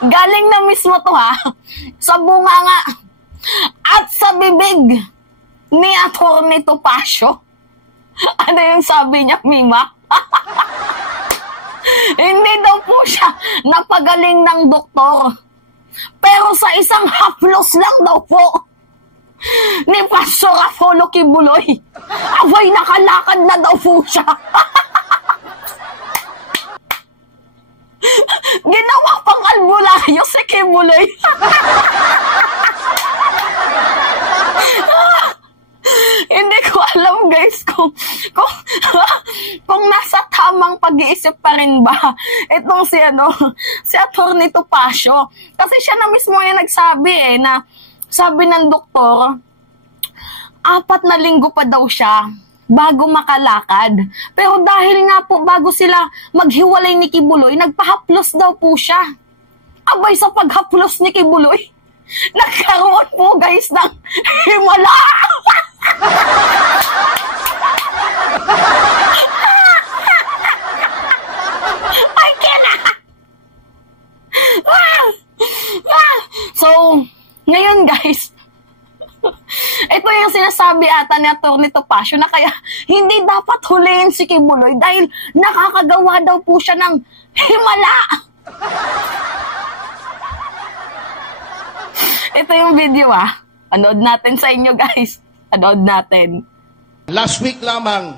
Galing na mismo to ha, sa bunganga at sa bibig ni Atty. Topacio. Ano yung sabi niya, Mima? Hindi daw po siya napagaling ng doktor. Pero sa isang haplos lang daw po ni Pastor Apollo Kibuloy, abay nakalakad na daw po siya. Ginawa pang albularyo si Kibuloy. Hindi ko alam guys kung nasa tamang pag-iisip pa rin ba itong si Atty. Topacio. Kasi siya na mismo yung nagsabi na sabi ng doktor, 4 na linggo pa daw siya bago makalakad. Pero dahil nga po bago sila maghiwalay ni Kibuloy, nagpahaplos daw po siya. Abay sa paghaplos ni Kibuloy, nagkaroon po guys ng himala. I cannot. So, ngayon guys, ito yung sinasabi ata ni Atty. Topacio na kaya hindi dapat huliin si Kibuloy dahil nakakagawa daw po siya ng himala. Ito yung video Anood natin sa inyo guys. Anood natin. Last week lamang,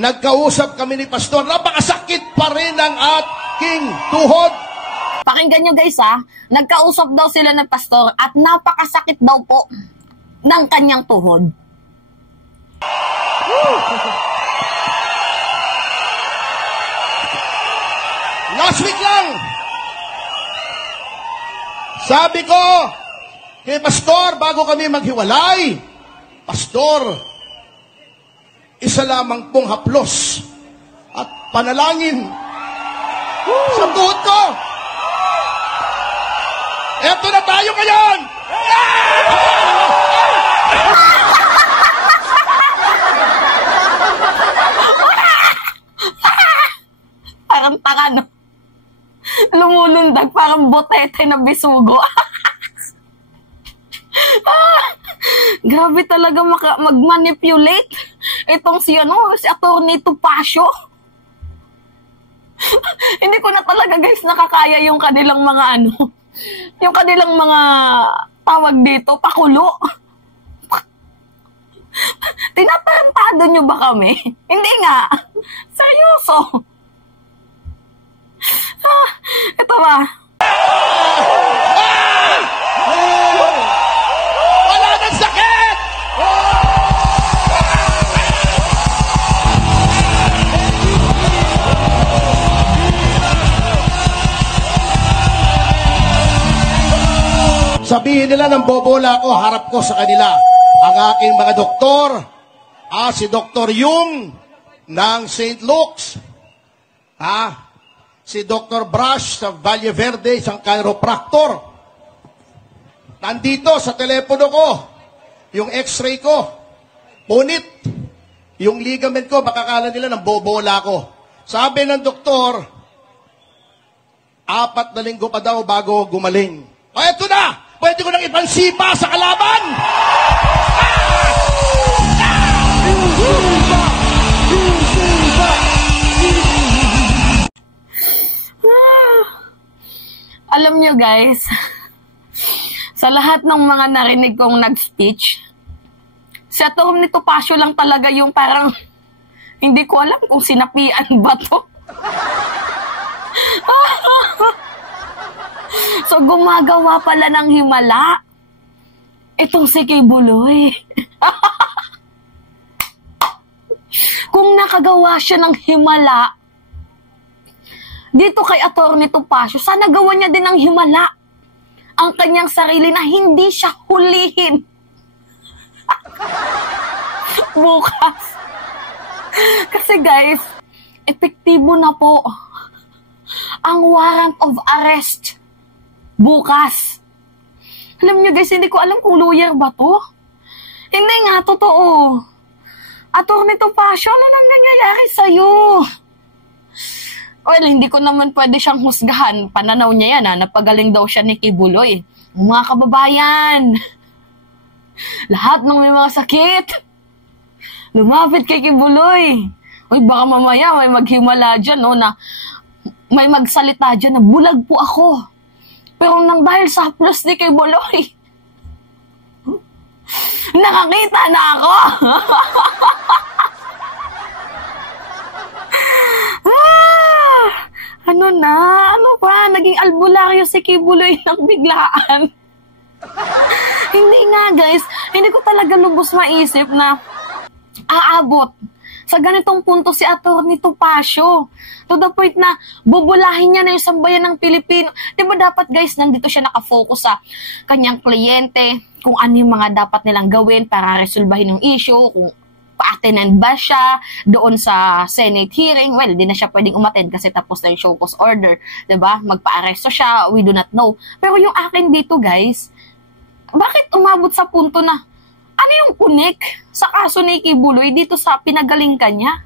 nagkausap kami ni Pastor. Napakasakit pa rin ang aking tuhod. Pakinggan nyo guys Nagkausap daw sila ng pastor at napakasakit daw po ng kanyang tuhod. Last week lang, sabi ko kay Pastor bago kami maghiwalay, Pastor, isa lamang pong haplos at panalangin sa tuhod ko. Eto na tayo ngayon! Parang tanga, no? Lumulundag, parang botete na bisugo. Grabe talaga mag-manipulate itong si Atty. Topacio. Hindi ko na talaga guys nakakaya yung kanilang mga yung kanilang mga tawag dito, pakulo. Tinatarantado nyo ba kami? Hindi nga. Seryoso. Ito ba? Wala nang sakit! Sabihin nila ng bobola ko, harap ko sa kanila ang aking mga doktor, si Dr. Yung ng St. Luke's, si Dr. Brush sa Valle Verde, isang chiropractor. Nandito sa telepono ko, yung x-ray ko, punit, yung ligament ko, makakala nila ng bobola ko. Sabi ng doktor, 4 na linggo pa daw bago gumaling. Eto na! Pwede ko nang ipansipa sa kalaban! Alam nyo guys, sa lahat ng mga narinig kong nag-speech, si Atty. Topacio lang talaga yung parang hindi ko alam kung sinapian ba to. So gumagawa pala ng himala itong si Kibuloy. Kung nakagawa siya ng himala dito kay Atty. Topacio, sana gawa niya din ng himala ang kanyang sarili na hindi siya hulihin bukas. Kasi guys, epektibo na po ang warrant of arrest bukas. Alam nyo guys, hindi ko alam kung lawyer ba to. Hindi nga, totoo. Atty. Topacio, ano nang nangyayari sa'yo? Well, hindi ko naman pwede siyang husgahan. Pananaw niya yan, napagaling daw siya ni Kibuloy. Mga kababayan, lahat ng may mga sakit, lumapit kay Kibuloy. Uy, baka mamaya may maghimala dyan, no, na may magsalita dyan na bulag po ako. Pero nang dahil sa haplos ni Kibuloy, nakakita na ako. Ano na? Ano pa? Naging albularyo si Kibuloy ng biglaan. Hindi nga, guys. Hindi ko talaga lubos maisip na aabot sa ganitong punto si Atty. Topacio. To the point na bubulahin niya na yung sambayan ng Pilipino. Diba dapat, guys, nandito siya nakafocus sa kanyang kliyente, kung ano yung mga dapat nilang gawin para resolbahin yung issue, kung pa-attend ba siya doon sa Senate hearing. Well, di na siya pwedeng umattend kasi tapos na yung show cause order. Diba? Magpa-aresto siya, we do not know. Pero yung akin dito, guys, bakit umabot sa punto na ano yung connect sa kaso ni Kibuloy dito sa pinagaling kanya?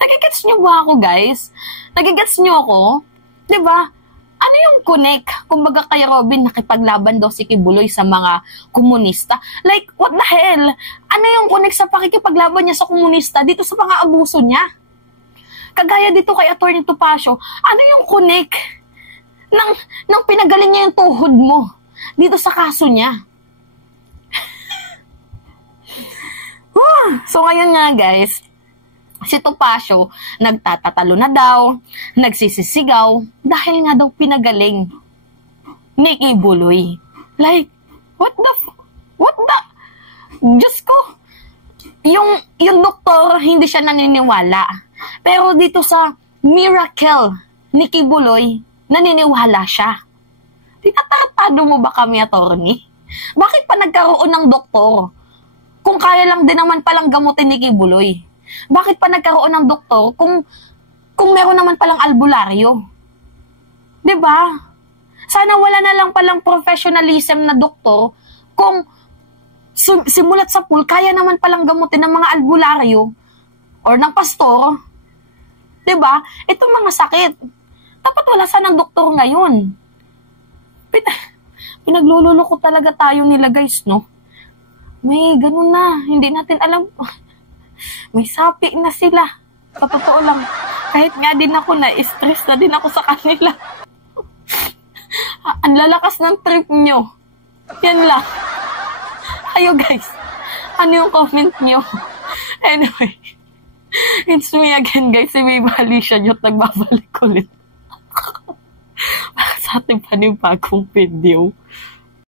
Nagigets nyo ba ako, guys? Nagigets nyo ako? Diba? Ano yung connect? Kumbaga kay Robin, nakipaglaban daw si Kibuloy sa mga komunista. Like, what the hell? Ano yung connect sa pakikipaglaban niya sa komunista dito sa mga abuso niya? Kagaya dito kay Atty. Topacio, ano yung connect ng pinagaling niya yung tuhod mo dito sa kaso niya? So, ngayon nga, guys, si Topacio, nagtatatalo na daw, nagsisisigaw, dahil nga daw pinagaling ni Kibuloy. Like, what the, Diyos ko, yung doktor, hindi siya naniniwala. Pero dito sa miracle ni Kibuloy, naniniwala siya. Tinatartado mo ba kami, attorney? Bakit pa nagkaroon ng doktor? Kung kaya lang din naman palang gamutin ni Kibuloy. Bakit pa nagkaroon ng doktor kung meron naman palang albularyo? 'Di ba? Sana wala na lang palang professionalism na doktor kung simulat sa pool, kaya naman palang gamutin ng mga albularyo or ng pastor. 'Di ba? Itong mga sakit. Dapat wala sanang doktor ngayon. Pinaglulolo ko talaga tayo nila, guys, no? May ganun na. Hindi natin alam. May sapi na sila. Sa totoo lang. Kahit nga din ako na-stress na din ako sa kanila. Ang lalakas ng trip nyo. Yan lang. Ayo, guys. Ano yung comment nyo? Anyway. It's me again, guys. Si Babe Alicia nyo. Nagbabalik ulit. Sa ating panibagong video.